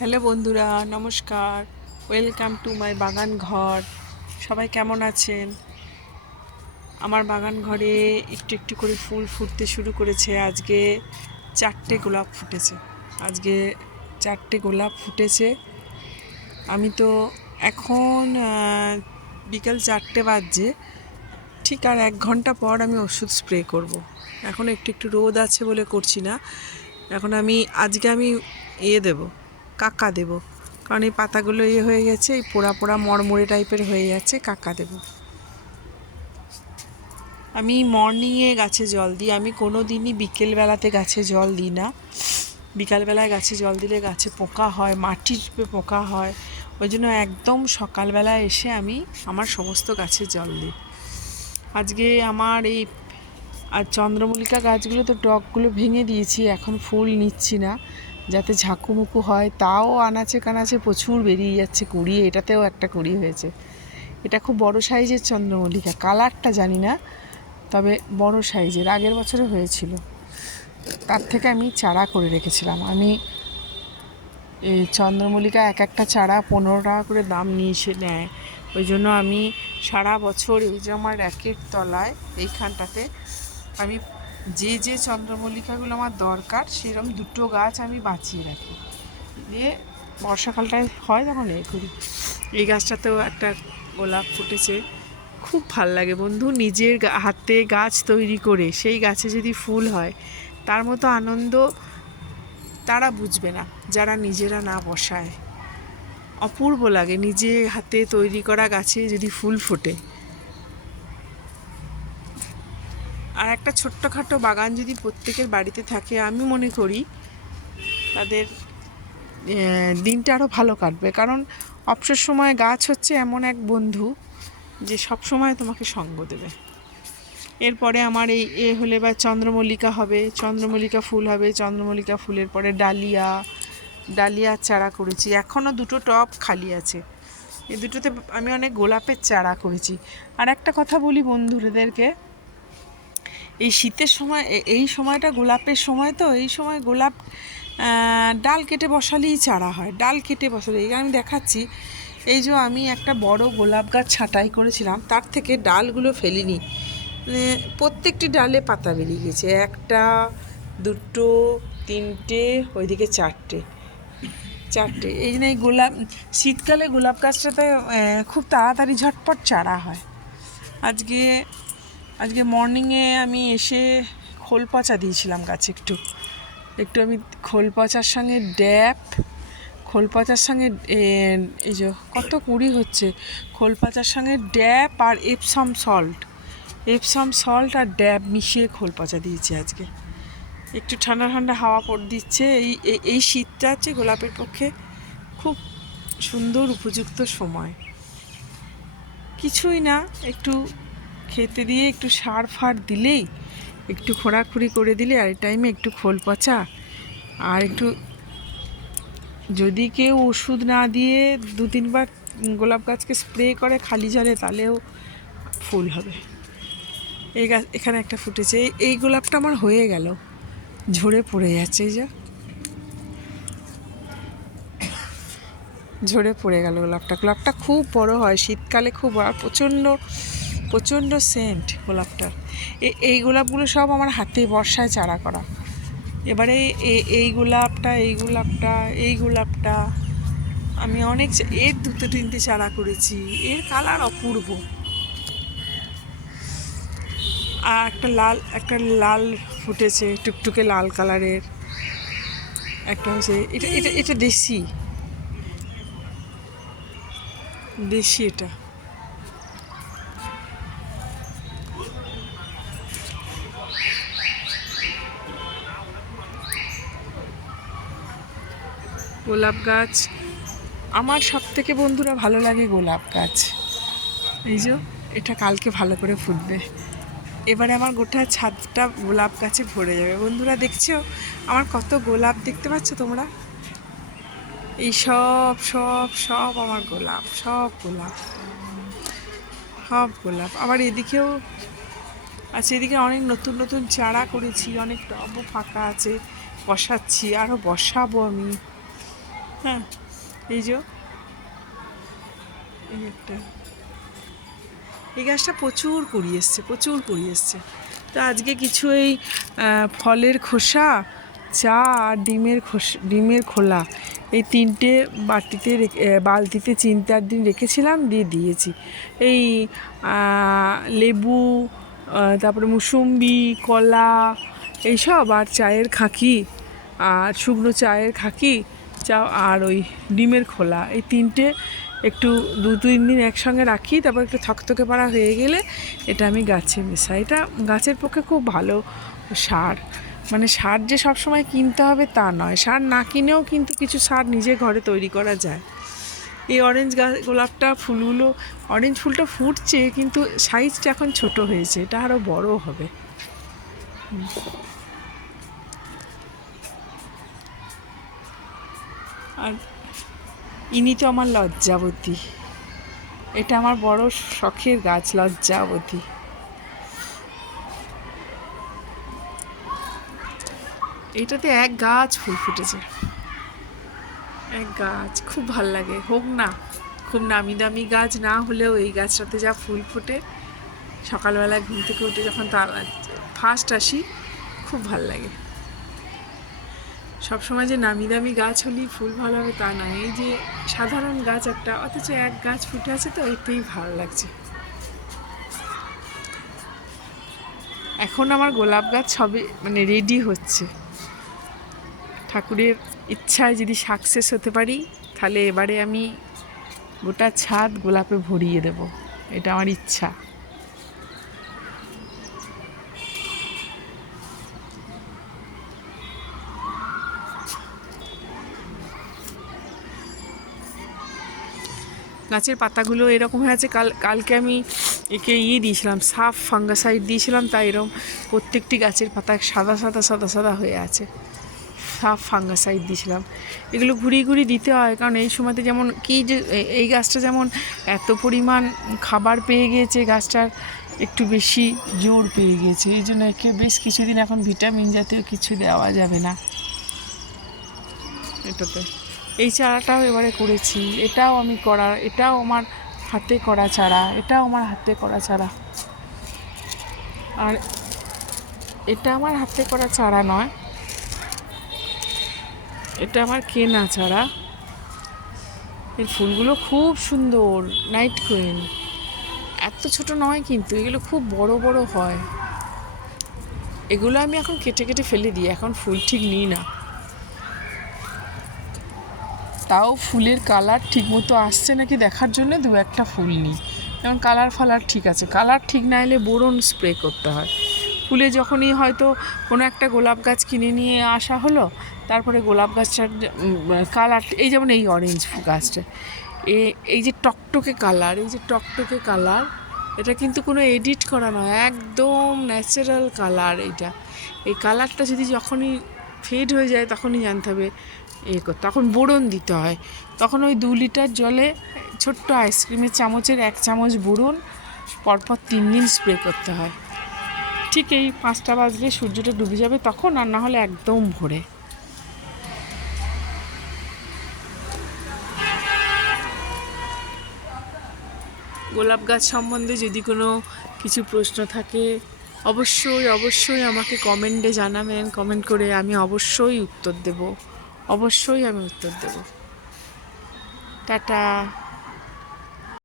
Hello বন্ধুরা, নমস্কার। Welcome to my বাগান ঘর। সবাই কেমন আছেন? আমার বাগান ঘরে একটু একটু করে ফুল ফুটতে শুরু করেছে। আজকে চারটে গোলাপ ফুটেছে। আজকে চারটে গোলাপ ফুটেছে। আমি তো এখন বিকেল চারটে বাজছে। ঠিক আর এক ঘণ্টা পর আমি ওষুধ স্প্রে করব। এখন একটু একটু রোদ আছে বলে করছি না। এখন আমি, আজকে আমি ইয়ে দেব। কাকা দেব। কারণ এই পাতাগুলো ইয়ে হয়ে গেছে, এই পোড়া পোড়া মরমরে টাইপের হয়ে যাচ্ছে, কাকা দেব। আমি মর্নিংয়ে গাছে জল দিই, আমি কোনো দিনই বিকেলবেলাতে গাছে জল দিই না। বিকালবেলায় গাছে জল দিলে গাছে পোকা হয় মাটির পোকা হয়। ওই জন্য একদম সকালবেলা এসে আমি আমার সমস্ত গাছে জল দিই। আজকে আমার এই আর চন্দ্রমল্লিকা গাছগুলো তো টকগুলো ভেঙে দিয়েছি, এখন ফুল নিচ্ছি না। যাতে ঝাঁকুমুকু হয়, তাও আনাচে কানাচে প্রচুর বেরিয়ে যাচ্ছে কুড়ি এটাতেও একটা কুড়ি হয়েছে। এটা খুব বড় সাইজের চন্দ্রমল্লিকা। কালারটা জানি না, তবে বড় সাইজের। আগের বছরে হয়েছিল। তার থেকে আমি চারা করে রেখেছিলাম। আমি এই চন্দ্রমল্লিকা এক একটা চারা পনেরো টাকা করে দাম নিয়েছে, নেয়। ওই জন্য আমি সারা বছর এই যে আমার র্যাকের তলায়, এইখানটাতে আমি যে যে চন্দ্রমল্লিকাগুলো আমার দরকার সেরকম দুটো গাছ আমি বাঁচিয়ে রাখি। দিয়ে বর্ষাকালটায় হয় তখন এ করি। এই গাছটাতেও একটা গোলাপ ফুটেছে, খুব ভালো লাগে বন্ধু। নিজের হাতে গাছ তৈরি করে, সেই গাছে যদি ফুল হয়, তার মতো আনন্দ তারা বুঝবে না, যারা নিজেরা না বসায়। অপূর্ব লাগে নিজে হাতে তৈরি করা গাছে যদি ফুল ফোটে। একটা ছোট্টখাটো বাগান যদি প্রত্যেকের বাড়িতে থাকে, আমি মনে করি তাদের দিনটা আরও ভালো কাটবে। কারণ অবসর সময় গাছ হচ্ছে এমন এক বন্ধু যে সব সময় তোমাকে সঙ্গ দেবে। এরপরে আমার এই এ হলে বা চন্দ্রমল্লিকা হবে, চন্দ্রমল্লিকা ফুল হবে, চন্দ্রমল্লিকা ফুলের পরে ডালিয়া, ডালিয়ার চারা করেছি। এখনও দুটো টব খালি আছে। এই দুটোতে আমি অনেক গোলাপের চারা করেছি। আর একটা কথা বলি বন্ধুদেরকে এই শীতের সময় এই সময়টা গোলাপের সময় তো, এই সময় গোলাপ ডাল কেটে বসালেই চারা হয়, ডাল কেটে বসালে এই আমি দেখাচ্ছি, এই যে আমি একটা বড় গোলাপ গাছ ছাঁটাই করেছিলাম, তার থেকে ডালগুলো ফেলিনি। মানে প্রত্যেকটি ডালে পাতা বেরিয়ে গেছে, একটা, দুটো, তিনটে, ওইদিকে চারটে চারটে। এই জন্য এই গোলাপ, শীতকালে গোলাপ গাছটাতে খুব তাড়াতাড়ি ঝটপট চারা হয়। আজকে আজকে মর্নিংয়ে আমি এসে খোল পচা দিয়েছিলাম গাছে একটু। একটু আমি খোল পচার সঙ্গে ড্যাপ খোল পচার সঙ্গে এই যে কত কুড়ি হচ্ছে? খোল পচার সঙ্গে ড্যাপ আর এপসাম সল্ট এপসাম সল্ট আর ড্যাব মিশিয়ে খোল পচা দিয়েছি আজকে। একটু ঠান্ডা ঠান্ডা হাওয়া পড় দিচ্ছে। এই- এই শীতটা হচ্ছে গোলাপের পক্ষে খুব সুন্দর উপযুক্ত সময়। কিছুই না, একটু খেতে দিয়ে একটু সার ফার দিলেই একটু খোঁড়াখুড়ি করে দিলে আর টাইমে একটু খোল পচা। আর একটু যদি কেউ ওষুধ না দিয়ে দু তিনবার গোলাপ গাছকে স্প্রে করে খালি জলে, তাহলেও ফুল হবে। এই গাছ এখানে একটা ফুটেছে। এই- এই গোলাপটা আমার হয়ে গেল। ঝরে পড়ে যাচ্ছে এই যে। ঝরে পড়ে গেল গোলাপটা। গোলাপটা খুব বড় হয়। শীতকালে খুব প্রচণ্ড প্রচণ্ড সেন্ট গোলাপটার। এই গোলাপগুলো সব আমার হাতে বর্ষায় চারা করা। এবারে এই গোলাপটা এই গোলাপটা এই গোলাপটা, আমি অনেক এর দুটো তিনটে চারা করেছি। এর কালার অপূর্ব। আর একটা লাল একটা লাল ফুটেছে, টুকটুকে লাল কালারের। একটা হচ্ছে, এটা এটা এটা দেশি। দেশি এটা। গোলাপ গাছ। আমার সব থেকে বন্ধুরা ভালো লাগে গোলাপ গাছ। এই যে, এটা কালকে ভালো করে ফুটবে। এবারে আমার গোটা ছাদটা গোলাপ গাছে ভরে যাবে। বন্ধুরা, দেখছ? আমার কত গোলাপ দেখতে পাচ্ছ তোমরা? এই সব সব সব আমার গোলাপ, সব গোলাপ। সব গোলাপ। আবার এদিকেও আচ্ছা এদিকে অনেক নতুন নতুন চারা করেছি, অনেক টবও ফাঁকা আছে, বসাচ্ছি আরও বসাবো আমি। হ্যাঁ এই যে। এই গাছটা প্রচুর কুড়ি এসছে, প্রচুর কুড়ি এসছে। তো আজকে কিছু এই ফলের খোসা, চা আর ডিমের খোস, ডিমের খোলা। এই তিনটে বাটিতে বালতিতে তিন চার দিন রেখেছিলাম, দিয়ে দিয়েছি। এই লেবু তারপরে মুসুম্বি, কলা, এইসব আর চায়ের খাঁকি, আর শুকনো চায়ের খাকি চা আর ওই ডিমের খোলা। এই তিনটে একটু দু, তিন দিন একসঙ্গে রাখি, তারপর একটু থকথকে পাড়া হয়ে গেলে এটা আমি গাছে মেশাই। এটা গাছের পক্ষে খুব ভালো সার। মানে সার যে সবসময় কিনতে হবে তা নয়। সার না কিনেও কিন্তু কিছু সার নিজে ঘরে তৈরি করা যায়। এই অরেঞ্জ গাছ গোলাপটা, ফুলগুলো অরেঞ্জ ফুলটা ফুটছে, কিন্তু সাইজটা এখন ছোট হয়েছে। এটা আরও বড় হবে। আর ইনি তো আমার লজ্জাবতী। এটা আমার বড় শখের গাছ, লজ্জাবতী। এইটাতে এক গাছ ফুল ফুটেছে। এক গাছ, খুব ভালো লাগে। হোক না, খুব নামি দামি গাছ, না হলেও এই গাছটাতে যা ফুল ফোটে, সকালবেলা ঘুম থেকে উঠে যখন তার ফার্স্ট আসি, খুব ভালো লাগে। সবসময় যে নামি দামি গাছ হলেই ফুল ভালো হবে তা না এই যে সাধারণ গাছ একটা, অথচ এক গাছ ফুটে আছে তো এটাই ভালো লাগছে। এখন আমার গোলাপ গাছ সবে মানে রেডি হচ্ছে। ঠাকুরের ইচ্ছায় যদি সাকসেস হতে পারি, তাহলে এবারে আমি গোটা ছাদ গোলাপে ভরিয়ে দেব। এটা আমার ইচ্ছা। গাছের পাতাগুলো এরকম হয়ে আছে। কাল, কালকে আমি একে ইয়ে দিয়েছিলাম, সাফ ফাঙ্গাসাইড দিয়েছিলাম, তাই এরকম প্রত্যেকটি গাছের পাতা সাদা সাদা সাদা সাদা হয়ে আছে। সাফ ফাঙ্গাসাইড দিয়েছিলাম। এগুলো ঘুরিয়ে ঘুরিয়ে দিতে হয়, কারণ এই সময়তে যেমন কি যে এই গাছটা যেমন এত পরিমাণ খাবার পেয়ে গিয়েছে, গাছটার একটু বেশি জোর পেয়ে গিয়েছে। এই জন্য একে বেশ কিছুদিন এখন ভিটামিন জাতীয় কিছু দেওয়া যাবে না। এটাতে। এই চারাটাও এবারে করেছি। এটাও আমি করা, এটাও আমার হাতে করা চারা, এটাও আমার হাতে করা চারা। আর এটা আমার হাতে করা চারা নয়, এটা আমার কেনা চারা। এর ফুলগুলো খুব সুন্দর, নাইট কুইন এত ছোট নয় কিন্তু, এগুলো খুব বড় বড় হয়। এগুলো আমি এখন কেটে কেটে ফেলে দিই, এখন ফুল ঠিক নিই না। তাও ফুলের কালার ঠিকমতো আসছে নাকি দেখার জন্য? দু একটা ফুল নিই। যেমন কালার ফালার ঠিক আছে। কালার ঠিক না এলে বোরন স্প্রে করতে হয়। ফুলে যখনই হয়তো কোনো একটা গোলাপ গাছ কিনে নিয়ে আসা হলো, তারপরে গোলাপ গাছটার কালার, এই যেমন এই অরেঞ্জ গাছটা। এ, এই যে টকটকে কালার, এই যে টকটকে কালার, এটা কিন্তু কোনো এডিট করা নয় একদম ন্যাচারাল কালার এইটা এই কালারটা যদি যখনই ফেড হয়ে যায়, তখনই জানতে হবে এ করতে তখন বোরন দিতে হয়। তখন ওই দু লিটার জলে ছোট্ট আইসক্রিমের চামচের এক চামচ বোরন, পরপর তিন দিন স্প্রে করতে হয়। ঠিক এই পাঁচটা বাজলে সূর্যটা ডুবে যাবে তখন, আর না হলে একদম ভোরে। গোলাপ গাছ সম্বন্ধে যদি কোনো কিছু প্রশ্ন থাকে, অবশ্যই অবশ্যই আমাকে কমেন্টে জানাবেন। কমেন্ট করে আমি অবশ্যই উত্তর দেব। অবশ্যই আমি উত্তর দেব। টাটা।